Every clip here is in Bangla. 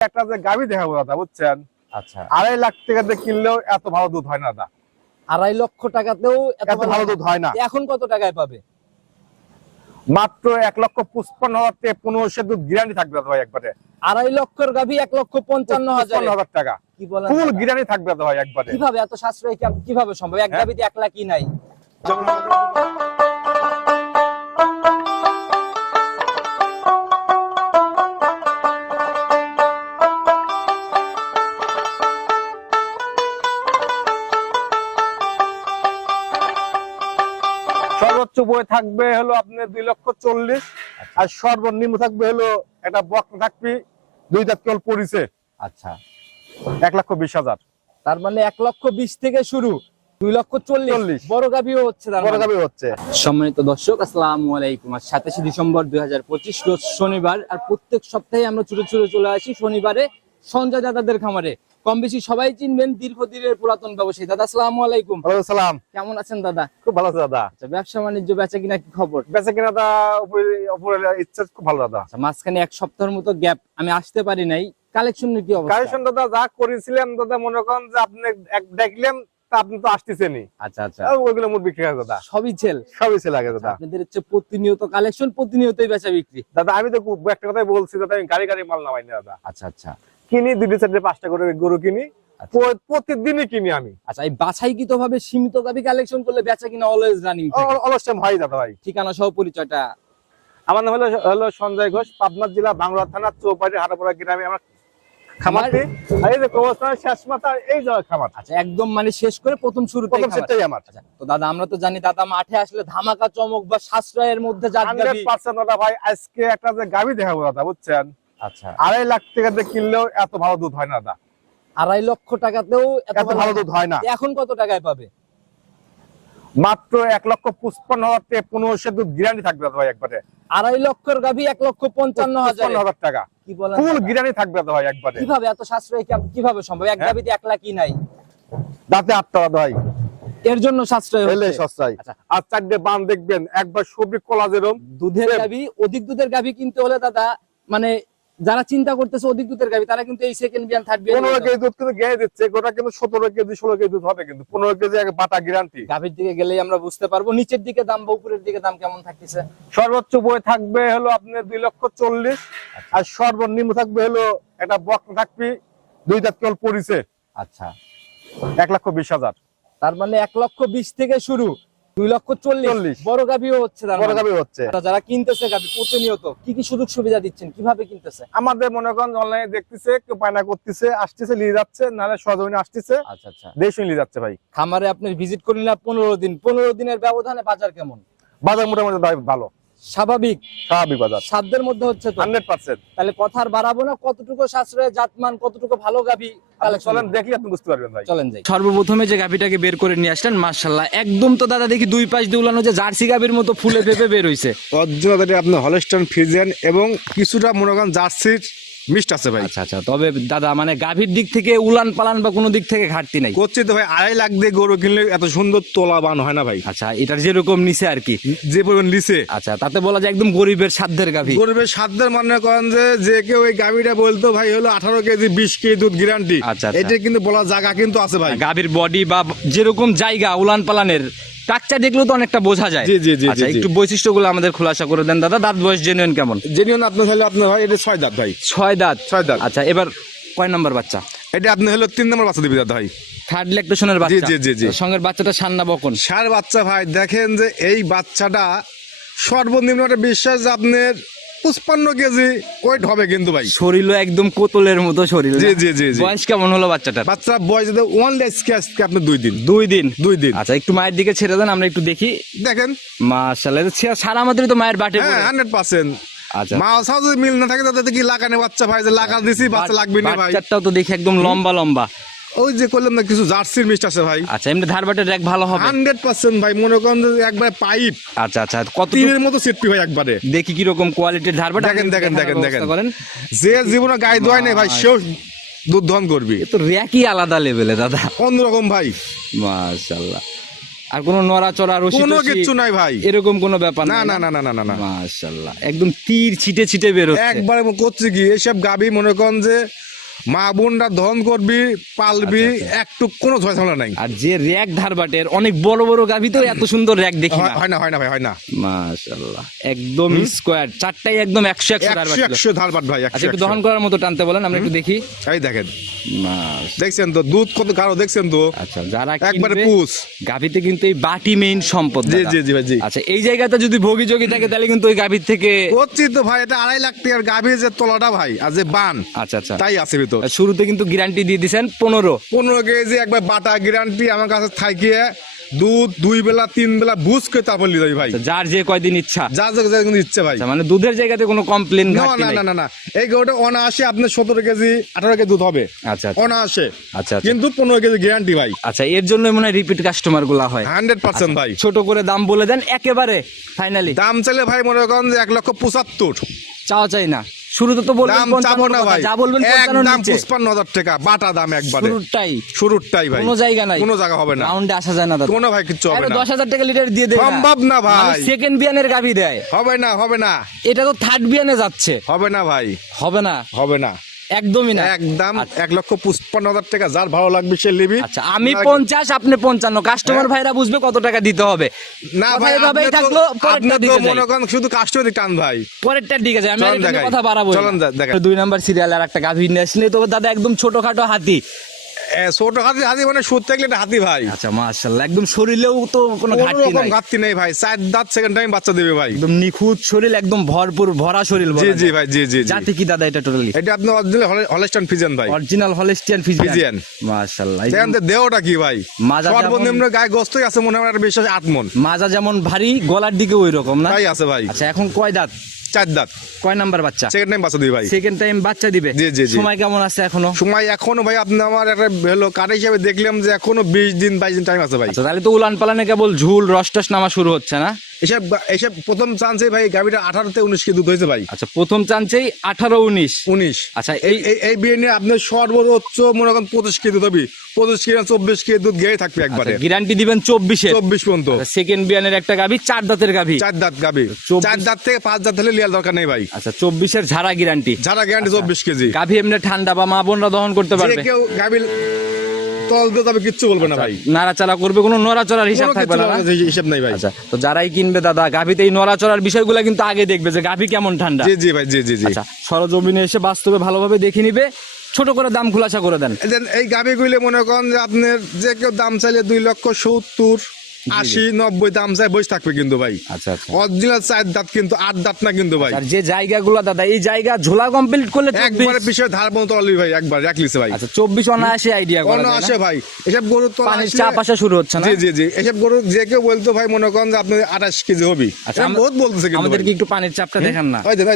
একটা যে গাভি দেখাবো দাদা বুঝছেন? আচ্ছা। আড়াই লাখ টাকাতে কিনলেও এত ভালো দুধ হয় না দাদা। আড়াই লক্ষ টাকাতেও এত ভালো দুধ হয় না। এখন কত টাকায় পাবে? মাত্র এক লক্ষ পঁচপান্ন হাজার থেকে পনেরোশো দুধ গ্যারান্টি থাকবে দাদা ভাই একবারে। আড়াই লক্ষের গাভি এক লক্ষ পঞ্চান্ন হাজার। হাজার টাকা। কি বলেন ফুল? গ্যারান্টি থাকবে দাদা ভাই একবারে। কীভাবে? এত সাশ্রয় কীভাবে সম্ভব? এক হ্যাঁ? গাভিতে এক লাখই নাই। থাকবে হলো আপনার দুই লক্ষ চল্লিশ আর সর্বনিম্ন থাকবে হলো একটা বক্স থাকবে দুই দাঁত কেবল পড়িছে আচ্ছা। এক লক্ষ বিশ হাজার। তার মানে এক লক্ষ বিশ থেকে শুরু দুই লক্ষ চল্লিশ। চল্লিশ। বড় গাভিও হচ্ছে বড়। হচ্ছে। সম্মানিত দর্শক আসসালামু আলাইকুম। আজ সাতাশে ডিসেম্বর দুই হাজার পঁচিশ রোজ শনিবার আর প্রত্যেক সপ্তাহে আমরা ছুটে ছুটে চলে আসি শনিবারে। সঞ্জয় দাদাদের খামারে। কম বেশি সবাই চিনবেন দীর্ঘদিনের পুরাতন ব্যবসায়ী। দাদা আসসালামু আলাইকুম। সালাম কেমন আছেন দাদা? খুব ভালো আছে দাদা। আচ্ছা ব্যবসা বাণিজ্য বেচা কিনা কি খবর? বেঁচে কিনা দাদা উপরে উপরে ইচ্ছা খুব ভালো দাদা। আচ্ছা মাঝখানে এক সপ্তাহের মতো গ্যাপ আমি আসতে পারি নাই। কালেকশনের কি অবস্থা? কালেকশন দাদা যা করেছিলেন দাদা মনে করেন যে আপনি এক দেখলেন আপনি তো আসতেছেনই। আচ্ছা আচ্ছা। ওইগুলো মোট বিক্রি হয় দাদা। সবই ছেল সবই আগে দাদা। আপনাদের হচ্ছে প্রতিনিয়ত কালেকশন প্রতিনিয়তই বেচা বিক্রি? দাদা আমি তো একটা কথাই বলছি দাদা আমি গাড়ি গাড়ি মাল নামাই না দাদা। আচ্ছা আচ্ছা। কিনি দুটি চারটে পাঁচটা করে গরু কিনি আচ্ছা। প্রতিদিনই কিনি আমি। আচ্ছা এই বাছাইকৃত ভাবে সীমিত গাভি কালেকশন করলে বেচা কিনা অলওয়েজ রানিং অ- অলস টাইম হয় দাদা ভাই। ঠিকানা সহ পরিচয়টা। আমার নাম হলো হলো সঞ্জয় ঘোষ পাবনা জেলা বাংলা থানা চৌপাটি হাটাপড়া গ্রামে আমার খামারটি। এই যে কবরস্থানের শেষ মাথা এই যে খামার। আচ্ছা একদম মানে শেষ করে প্রথম শুরুতে প্রথম সেটাই আমার। আচ্ছা তো দাদা আমরা তো জানি দাদা মাঠে আসলে ধামাকা চমক বা সাশ্রয়ের মধ্যে জাত গাভি। পার্সেন্ট দাদা ভাই আজকে একটা যে গাভি দেখাবো দাদা বুঝছেন? আচ্ছা। আড়াই লাখ টাকাতে কিনলেও এত ভালো দুধ হয় না দাদা। আড়াই লক্ষ টাকাতেও এত ভালো দুধ হয় না। এখন কত টাকায় পাবে? মাত্র এক লক্ষ পঁচপান্ন হাজার থেকে পনেরোশো দুধ গ্যারান্টি থাকবে ভাই একবারে। আড়াই লক্ষের গাভি এক লক্ষ পঞ্চান্ন হাজার। হাজার টাকা। কি বলেন ফুল? গ্যারান্টি থাকবে ভাই একবারে। কীভাবে? এত সাশ্রয় কি- কীভাবে সম্ভব? এক হ্যাঁ? গাভিতে এক লাখই নাই। দাঁতে আটটা ভাই। এর জন্য সাশ্রয় হলে সস্তায় আচ্ছা। আর চারটে বান দেখবেন একবার সবজি কলা যেরম দুধের. গাভি অধিক দুধের গাভি কিনতে হলে দাদা মানে যারা চিন্তা করতেছে অধিক দুধের গাভি তারা কিন্তু এই সেকেন্ড বিয়ান থার্ড বিয়ান পনেরো কেজি দুধ কিন্তু গেয়ে দিচ্ছে গোটা কিন্তু সতেরো কেজি ষোলো কেজি দুধ হবে কিন্তু। পনেরো কেজি এক বাটা গ্যারান্টি গাভির দিকে গেলেই আমরা বুঝতে পারব। নিচের দিকে দাম বা উপরের দিকে দাম কেমন থাকতেছে? সর্বোচ্চ বই থাকবে হলো আপনার দুই লক্ষ চল্লিশ আর সর্বনিম্ন থাকবে হলো একটা বক্স থাকবে দুই দাঁত কেবল পড়িছে আচ্ছা। এক লক্ষ বিশ হাজার। তার মানে এক লক্ষ বিশ থেকে শুরু। দুই লক্ষ চল্লিশ। বড় গাভিও হচ্ছে বড় মানে। গাভি হচ্ছে। যারা কিনতেছে গাভি প্রতিনিয়ত কি কি সুযোগ সুবিধা দিচ্ছেন? কীভাবে কিনতেছে? আমাদের মনে করেন অনলাইনে দেখতেছে কেউ পায়না করতেছে আসতেছে নিয়ে যাচ্ছে নাহলে সহজমিনে আসতেছে। আচ্ছা আচ্ছা। দেশে নিয়ে যাচ্ছে ভাই। খামারে আপনি ভিজিট করলেন পনেরো দিন? পনেরো দিনের ব্যবধানে বাজার কেমন? বাজার মোটামুটি ভাই ভালো। স্বাভাবিক স্বাভাবিক বাজার। সাধ্যের মধ্যে হচ্ছে তো। Hundred percent. তাহলে কথার বাড়াবো না কতটুকু সাশ্রয় জাতমান কতটুকু ভালো গাভি চলেন দেখলে আপনি বুঝতে পারবেন ভাই। চলেন যাই। সর্বপ্রথমে যে গাভিটাকে বের করে নিয়ে আসলেন মার্শাল্লাহ একদম তো দাদা দেখি দুই পাশ দিয়ে উলানো যে জার্সি গাভির মতো ফুলে পেপে বের হইছে। অরিজিনাল আপনার হলস্টন ফিজেন এবং কিছুটা মনে করেন জার্সির মিষ্ট আছে ভাই। আচ্ছা আচ্ছা। তবে দাদা মানে গাভির দিক থেকে উলান পালান বা কোনো দিক থেকে ঘাটতি নাই? করছে তো ভাই আড়াই লাখ দিয়ে গরু কিনলে এত সুন্দর তোলা বান হয় না ভাই। আচ্ছা এটার যেরকম নিচে আর কি? যে পরিমাণ লিসে আচ্ছা তাতে বলা যায় একদম গরিবের সাধ্যের গাভি। গরিবের সাধ্যের মনে করেন যে যে কেউ এই গাভিটা বলতো ভাই হলো আঠারো কেজি বিশ কেজি দুধ গ্যারান্টি আচ্ছা, আচ্ছা। এটা কিন্তু বলা জায়গা কিন্তু আছে ভাই। গাভির বডি বা যেরকম জায়গা উলান পালানের টাকচা দেখলেও তো অনেকটা বোঝা যায়। জি, জি, জি, আচ্ছা। একটু বৈশিষ্ট্যগুলো আমাদের খোলাসা করে দেন। দাদা দাঁত বয়স জেনুইন কেমন? জেনুইন আপনার হলে আপনার ভাই এটা ছয় দাঁত ভাই। ছয় দাঁত? ছয় দাঁত। আচ্ছা এবার কয় নম্বর বাচ্চা? এটা আপনি হলো তিন নম্বর বাচ্চা দিবি দাদা ভাই। থার্ড ল্যাকটেশনের বাচ্চা? জি, জি, জি। সঙ্গের বাচ্চাটা সান্না বকন। সার বাচ্চা ভাই দেখেন যে এই বাচ্চাটা সর্বনিম্ন একটা বিশ্বাস আপনার পঁচপান্ন কেজি ওয়েট হবে কিন্তু ভাই। শরীরও একদম কোতলের মতো শরীর জি, জি, জি, জি। বয়স কেমন হলো বাচ্চাটার? বাচ্চা বয়স ওয়ান আজকে আজকে আপনার দুই দিন। দুই দিন? দুই দিন। আচ্ছা একটু মায়ের দিকে ছেড়ে দেন আমরা একটু দেখি। দেখেন। মাশাআল্লাহ সারা মাত্রই তো মায়ের বাটে হ্যাঁ পড়ে। হান্ড্রেড পার্সেন্ট আচ্ছা। মা সাও যদি মিল না থাকে তাতে কি লাগানে বাচ্চা ভাই যে লাগা দিছি বাচ্চা লাগবে না ভাই। বাচ্চাটাও তো দেখি একদম লম্বা লম্বা। ওই যে করলাম না কিছু জার্সির মিষ্ট আছে ভাই। আচ্ছা এমনি ধারবাটের র্যাক ভালো হবে? হান্ড্রেড পার্সেন্ট ভাই মনে করেন একবারে পাইপ। আচ্ছা আচ্ছা কত তীরের মতো সেফটি ভাই একবারে। দেখি কি রকম কোয়ালিটির ধারবাট দেখেন, দেখেন, দেখেন, দেখেন। যে জীবনে গায়ে দোয়াই নেই ভাই সেও দুধ দহন করবি তো র্যাকই আলাদা লেভেলে দাদা। অন্যরকম ভাই। মাশাআল্লাহ। আর কোনো নড়াচড়া রশি কোনো কিছু নাই ভাই। এরকম কোনো ব্যাপার না না না না না না না। মাশাআল্লাহ। একদম তীর ছিটে ছিটে বের হচ্ছে একবারে করছে কি এইসব গাবি মনে করেন যে মা বোনরা দহন করবি পালবি আচ্ছা, একটু কোনো ঝামেলা নাই। আর যে র্যাক ধারবাটের অনেক বড় বড় গাভিতেও এত সুন্দর র্যাক দেখি না। হয় না হয় না ভাই হয় না। মাশাআল্লাহ একদম স্কোয়ার চারটাই একদম একশো একশো ধারবাট একশো ছিল। একশো ধারবাট ভাই আচ্ছা একটু দহন করার মতো টানতে বলেন আমরা একটু দেখি। এই দেখেন। দেখছেন তো দুধ কত গাঢ় দেখছেন তো? আচ্ছা যারা একবারে পুষ। গাভীতে কিন্তু এই বাটি মেইন সম্পদ জি। জি জি ভাই জি। আচ্ছা এই জায়গাতে যদি ভোগী যোগী থাকে তাহলে কিন্তু ওই গাভীর থেকে ভাই এটা আড়াই লাখ টাকার গাভীর যে তলাটা ভাই আর যে বান আচ্ছা আচ্ছা। তাই আছে ভিতর শুরুতে কিন্তু গ্যারান্টি দিয়ে দিছেন পনেরো। পনেরো কেজি একবার বাটা গ্যারান্টি আমার কাছে থাকিয়ে দুধ দুই বেলা তিন বেলা বুঝ করে তারপর লিয়ে যাবি ভাই। যার যে কয়দিন ইচ্ছা। যা যা কিন্তু ইচ্ছে ভাই। আচ্ছা, মানে দুধের জায়গাতে কোনো কমপ্লেন না না না না না। এই গরুটা অনায়াসে আপনার সতেরো কেজি আঠারো কেজি দুধ হবে। আচ্ছা আচ্ছা। অনায়াসে। আচ্ছা আচ্ছা। কিন্তু পনেরো কেজি গ্যারান্টি ভাই। আচ্ছা এর জন্য মনে হয় রিপিট কাস্টমারগুলা হয়। হান্ড্রেড পার্সেন্ট ভাই। ছোট করে দাম বলে দেন একেবারে ফাইনালি দাম চাইলে ভাই মনে করেন যে এক লক্ষ পঁচাত্তর। চাওয়া চাই না। শুরুতে তো বলবেন দাম চাবো না ভাই। যা বলবেন একদম নিচে। পঁচপান্ন হাজার টাকা বাটা দাম একবারে। শুরুটাই শুরুরটাই ভাই। কোনো জায়গা নাই। কোনো জায়গা হবে না। রাউন্ডে আসা যায় না দাদা। কোনো ভাই কিচ্ছু হবে না। দশ হাজার টাকা লিটার দিয়ে দেয় সম্ভব না ভাই। সেকেন্ড বিয়ানের গাবি দেয়। হবে না হবে না। এটা তো থার্ড বিয়ানে যাচ্ছে। হবে না ভাই। হবে না। হবে না। একদমই না। একদম এক লক্ষ পঁচপান্ন হাজার টাকা যার ভালো লাগবে সে আচ্ছা আমি পঞ্চাশ আপনি পঞ্চান্ন। কাস্টমার হ্যাঁ। ভাইরা বুঝবে কত টাকা দিতে হবে। না ভাই এভাবেই থাকল আপনি পরেরটা দিকে মনে করেন শুধু কাস্টমারই টান ভাই। পরেরটা ঠিক আছে আমি। কথা বাড়াবো। চলুন দুই নাম্বার সিরিয়াল আর একটা গাভী নিয়ে আসলে তো দাদা একদম ছোটখাটো হাতি। ছোট হাতি হাতি মানে সুদ থাকলে এটা হাতি ভাই। আচ্ছা মাশাআল্লাহ একদম শরীরেও তো কোনো ঘাটতি রকম নাই। ঘাটতি নেই ভাই চার দাঁত সেকেন্ড টাইম বাচ্চা দেবে ভাই। একদম নিখুঁত শরীর একদম ভরপুর ভরা শরীর জি জি ভাই জি জি জাতি কি দাদা এটা টোটালি এটা আপনি অরিজিনাল হলেস্টান ফিজেন ভাই। Original Holstein Friesian Friesian. মাশাআল্লাহ। থেকে দেহটা কি ভাই? মাজা সর্বনিম্ন গায়ে গোস্তই আছে মনে হয় একটা বিশ্বাস আটমন। মাজা যেমন ভারী গলার দিকে ওই রকম না? তাই আছে ভাই। আচ্ছা এখন কয় দাঁত? চার দাঁত। কয় নাম্বার বাচ্চা? সেকেন্ড টাইম বাচ্চা দিবে ভাই। সেকেন্ড টাইম বাচ্চা দিবে? জি, জি। সময় কেমন আছে এখনও? সময় এখনও ভাই আপনি আমার একটা হলো কাটা হিসাবে দেখলাম যে এখনও বিশ দিন বাইশ দিন টাইম আছে ভাই। আচ্ছা তাহলে তো উলান পালানে কেবল ঝুল রস টস নামা শুরু হচ্ছে না? এসব এসব প্রথম চান্সে ভাই গাড়িটা আঠারোতে উনিশ কেজি দুধ হয়েছে ভাই। আচ্ছা প্রথম চান্সেই আঠারো উনিশ। উনিশ। আচ্ছা এই এই বিয়ে নিয়ে আপনার সর্বোচ্চ মনে করেন পঁচিশ কেজি দুধ হবে। পঁচিশ কেজি চব্বিশ কেজি দুধ গেয়ে থাকবে একবারে। গ্যারান্টি দিবেন চব্বিশে চব্বিশ পর্যন্ত। সেকেন্ড বিয়ানের একটা গাভি চার দাঁতের গাভি। চার দাঁত চব্বিশ- চার দাঁত থেকে পাঁচ দাঁত হলে লিয়ার দরকার নেই ভাই। আচ্ছা চব্বিশের ঝাড়া গ্যারান্টি যারা গ্যারান্টি চব্বিশ কেজি। গাভি এমনি ঠান্ডা বা মা বোনরা দহন করতে পারবে। কেউ গাবিল তল দিয়ে কিচ্ছু বলবে না ভাই। নাড়াচাড়া করবে কোনো নড়াচড়ার হিসাব থাকবে না না? বলার কথা হিসাব নাই ভাই। আচ্ছা তো যারাই কিনবে দাদা গাভিতে এই নড়াচড়ার বিষয়গুলো কিন্তু আগে দেখবে যে গাভি কেমন ঠান্ডা। জি জি ভাই জি জি জি। আচ্ছা সরজমিনে এসে বাস্তবে ভালোভাবে দেখে নিবে ছোট করে দাম খুলাসা করে দেন। এই গাভী গুলো গুলি মনে করেন যে আপনার যে কেউ দাম চাইলে দুই লক্ষ সত্তর আশি নব্বই দাম চাই বসে থাকবে কিন্তু ভাই। আচ্ছা আচ্ছা। অরিজিনাল চার দাঁত কিন্তু আট দাঁত না কিন্তু ভাই। আর যে জায়গাগুলো দাদা এই জায়গা ঝোলা কমপ্লিট করলে একবারে 24 পিছিয়ে ধার পর্যন্ত অলবি ভাই একবার রাখলিছে ভাই। আচ্ছা চব্বিশ অনায়াসে আইডিয়া অন্য আসে ভাই এসব গরু তো চাপ আসা শুরু হচ্ছে না? জি জি জি এসব গরু যে কেউ বলতো ভাই মনে করেন যে আপনি আঠাশ কেজি হবি। আচ্ছা, বহুত বলতেছে কিন্তু আমাদের কি একটু পানির চাপটা দেখান না। ওই দেন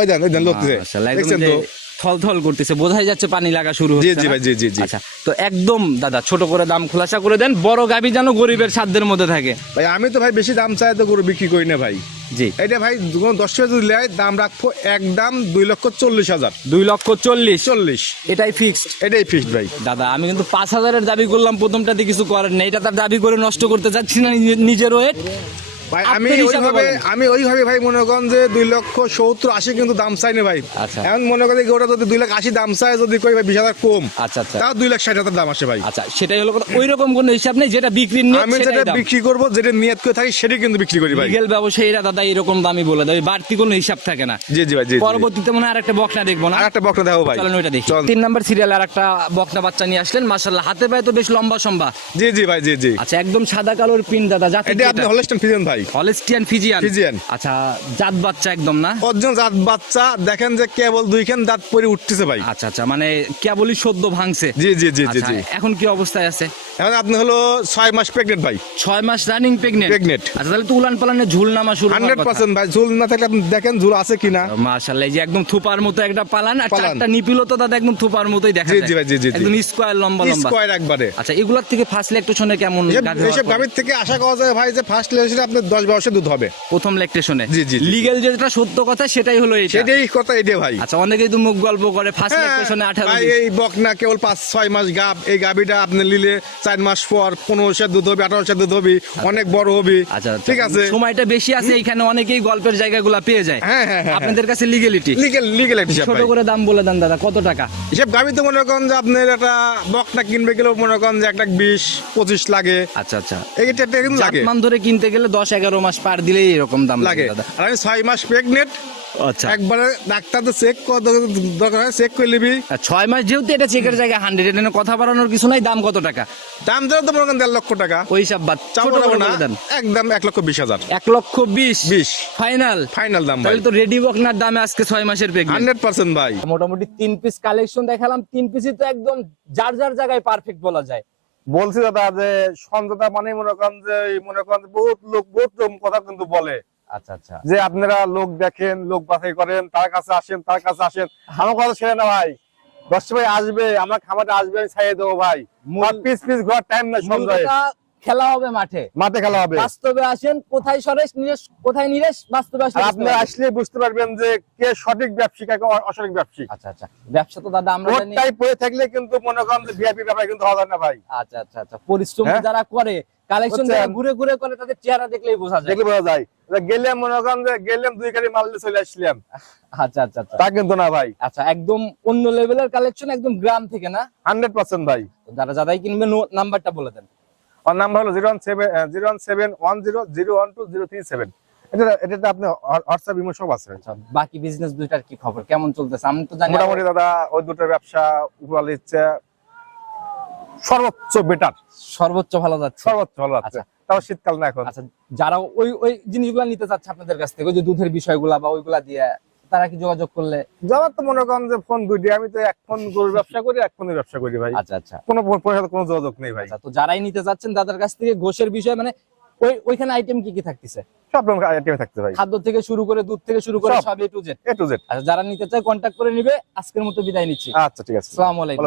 ওই দেন ওই দেন লোকছে। দেখছেন তো? থল থল করতেছে বোঝাই যাচ্ছে পানি লাগা শুরু হচ্ছে জি, ভাই, জি, জি, জি। আচ্ছা তো একদম দাদা ছোট করে দাম খোলাসা করে দেন বড় গাবি যেন গরিবের সাধ্যের মধ্যে থাকে। ভাই আমি তো ভাই বেশি দাম চাই তো গরু বিক্রি করি না ভাই। জি। এটা ভাই কোনো দশ টাকা যদি নেয় দাম রাখব একদম দুই লক্ষ চল্লিশ হাজার। দুই লক্ষ চল্লিশ? চল্লিশ। এটাই ফিক্সড এটাই ফিক্সড ভাই। দাদা আমি কিন্তু পাঁচ হাজারের দাবি করলাম প্রথমটাতে কিছু করেন না এটা তার দাবি করে নষ্ট করতে চাচ্ছি না নিজে- নিজের ওয়েট ভাই আমি ওইভাবে। আমি ওইভাবে ভাই মনে করেন যে দুই লক্ষ সত্তর আশি কিন্তু দাম চাই না ভাই। আচ্ছা। এখন মনে করি ওটা যদি দুই লাখ আশি দাম চাই যদি কই ভাই বিশ হাজার কম আচ্ছা আচ্ছা। তাও দুই লাখ ষাট হাজার দাম আসে ভাই। আচ্ছা সেটাই হলো ওই রকম কোনো হিসাব নেই যেটা নিয়ত আমি যেটা বিক্রি করব যেটা নিয়ত করে থাকি সেটাই কিন্তু বিক্রি করি ভাই। লিগেল ব্যবসায়ীরা দাদা এরকম দামই বলে দেয় বাড়তি কোনো হিসাব থাকে না। জি জি ভাই জি। পরবর্তীতে মনে হয় আরেকটা বকনা দেখব না? আর একটা বক্তা দেখো ভাই। চলেন ওইটা দেখি। তিন নাম্বার সিরিয়াল আর একটা বকনা বাচ্চা নিয়ে আসলেন। মাশাল্লাহ হাতে পায়ে তো বেশ লম্বা সম্বা জি জি ভাই জি জি। আচ্ছা একদম সাদা কালোর পিন দাদা জাতি এটা আপনি হলস্টন ফিজেন ভাই। Holstein Friesian Friesian. আচ্ছা জাত বাচ্চা একদম না? অর্জন জাত বাচ্চা দেখেন যে কেবল দুইখান দাঁত পরে উঠতেছে ভাই। আচ্ছা আচ্ছা মানে কেবলই সদ্য ভাঙছে। জি জি জি জি আচ্ছা, জি। এখন কি অবস্থায় আছে? এখন আপনি হলো ছয় মাস প্রেগনেন্ট ভাই। ছয় মাস রানিং প্রেগনেন্ট Pregnant। আচ্ছা তাহলে তো উলান পালানে ঝুল নামা শুরু হান্ড্রেড পার্সেন্ট ভাই ঝুল না থাকলে আপনি দেখেন ঝুল আছে কিনা। মাশাআল্লাহ যে একদম থুপার মতো একটা পালান আর। চারটা তো দাদা একদম থুপার মতোই দেখা যায়। জি ভাই, জি, জি। একদম স্কোয়ার লম্বা লম্বা। স্কোয়ার একবারে। আচ্ছা এগুলার থেকে ফার্স্ট ইলেকট্রিশনে কেমন পর? গাভীর থেকে আশা করা যায় ভাই যে ফার্স্ট লেভেলে আপনার দশ বারোশো দুধ হবে। প্রথম ল্যাকটেশনে জি, জি। লিগেল যেটা সত্য কথা সেটাই হলো এটা। সেটাই কথা এটাই ভাই। আচ্ছা অনেকেই তো মুখ গল্প করে ফার্স্ট হ্যাঁ, ল্যাকটেশনে আঠারো এই বকনা কেবল পাঁচ ছয় মাস গাব এই গাবিটা আপনি নিলে চার মাস পর পনেরোশো দুধ হবে আঠারোশো দুধ হবে অনেক বড় হবে। আচ্ছা আচ্ছা। ঠিক আছে। সময়টা বেশি আছে এখানে অনেকেই গল্পের জায়গাগুলো পেয়ে যায়। হ্যাঁ, হ্যাঁ, হ্যাঁ, আপনাদের কাছে লিগেলিটি লিগেল একটা ছোট করে দাম বলে দেন দাদা কত টাকা? হিসাব গাবি তো মনে করেন যে আপনার একটা বকনা কিনবে গেলেও মনে করেন যে একটা বিশ পঁচিশ লাগে। আচ্ছা আচ্ছা। এইটা লাগে। জাতমান ধরে কিনতে গেলে দশ এগারো মাস পার দিলেই এরকম দাম লাগে আর আমি ছয় মাস প্রেগনেন্ট আচ্ছা। একবারে ডাক্তার তো চেক দরকার হয় চেক করে নিবি। ছয় মাস যেহেতু এটা চেকের জায়গায় হান্ড্রেড নিয়ে কথা বাড়ানোর কিছু নাই দাম কত টাকা? দাম ধরে তো মনে করেন দেড় লক্ষ টাকা। ওই হিসাব বাদ ছোট না একদম এক লক্ষ বিশ হাজার। এক লক্ষ বিশ? বিশ। ফাইনাল ফাইনাল দাম ভাই। তাহলে তো রেডি বকনার দামে আজকে ছয় মাসের প্রেগনেন্ট হান্ড্রেড পার্সেন্ট ভাই। মোটামুটি তিন পিস কালেকশন দেখালাম তিন পিসই তো একদম যার যার জায়গায় পারফেক্ট বলা যায়। বলছি দাদা যে সঞ্জতা মানে মনে করেন যে মনে করেন বহুত লোক বহুত কথা কিন্তু বলে। আচ্ছা আচ্ছা। যে আপনারা লোক দেখেন লোক বাছাই করেন তার কাছে আসেন তার কাছে আসেন। আমার কথা ছেড়ে না ভাই। দশ ভাই আসবে আমার খামারে আসবে আমি ছাইয়ে দেবো ভাই। পিস পিস ঘর টাইম না সঞ্জয়। খেলা হবে মাঠে। মাঠে খেলা হবে। বাস্তবে আসেন কোথায় সরেশ নিরেশ কোথায় নিরেশ? বাস্তবে আসেন আর আপনারা আসলে বুঝতে পারবেন যে কে সঠিক ব্যবসায়ী কাকে অসঠিক ব্যবসায়ী আচ্ছা আচ্ছা। ব্যবসা তো দাদা আমরা জানি। ওটাই পড়ে থাকলে কিন্তু মনে করেন যে ভিআইপি ব্যাপার কিন্তু যায় না ভাই। আচ্ছা আচ্ছা আচ্ছা। পরিশ্রম হ্যাঁ? যারা করে কালেকশন বুঝছেন? ঘুরে ঘুরে করে তাদের চেহারা দেখলেই বোঝা যায়। দেখলে বোঝা যায়। গেলাম মনে করেন যে গেলাম দুই গাড়ি মারলে চলে আসলাম। আচ্ছা আচ্ছা আচ্ছা। তা কিন্তু না ভাই। আচ্ছা একদম অন্য লেভেলের কালেকশন একদম গ্রাম থেকে না? হান্ড্রেড পার্সেন্ট ভাই। যারা যারাই কিনবে নাম্বারটা বলে দেন। ওর নাম্বার হলো zero one seven zero one seven one zero zero one two zero three seven. এটা এটাতে আপনি হোয়াটসঅ্যাপ ইমো সব আছে। আচ্ছা বাকি বিজনেস দুইটার কি খবর? কেমন চলতেছে? আমি তো জানি মোটামুটি দাদা ওই দুটোর ব্যবসা উপরাল ইচ্ছে সর্বোচ্চ বেটার সর্বোচ্চ ভালো যাচ্ছে। সর্বোচ্চ ভালো আছে আচ্ছা। তাও শীতকাল না এখন। আচ্ছা যারা ওই ওই জিনিসগুলো নিতে চাচ্ছে আপনাদের কাছ থেকে ওই যে দুধের বিষয়গুলা বা ওইগুলা দিয়ে তারা কি যোগাযোগ করলে? যাওয়ার তো মনে করেন যে ফোন দুইটি আমি তো এক ফোন গরুর ব্যবসা করি এক ফোনের ব্যবসা করি ভাই। আচ্ছা আচ্ছা। কোনো সাথে কোনো যোগাযোগ নেই ভাই। আচ্ছা তো যারাই নিতে চাচ্ছেন দাদার কাছ থেকে গোশের বিষয় মানে ওই ওইখানে আইটেম কি কি থাকতেছে? সব রকম আইটেম থাকতে ভাই। খাদ্য থেকে শুরু করে দুধ থেকে শুরু করে সব। A to Z A to Z আচ্ছা যারা নিতে চায় কন্ট্যাক্ট করে নিবে আজকের মতো বিদায় নিচ্ছি। আচ্ছা ঠিক আছে। আসসালামু আলাইকুম।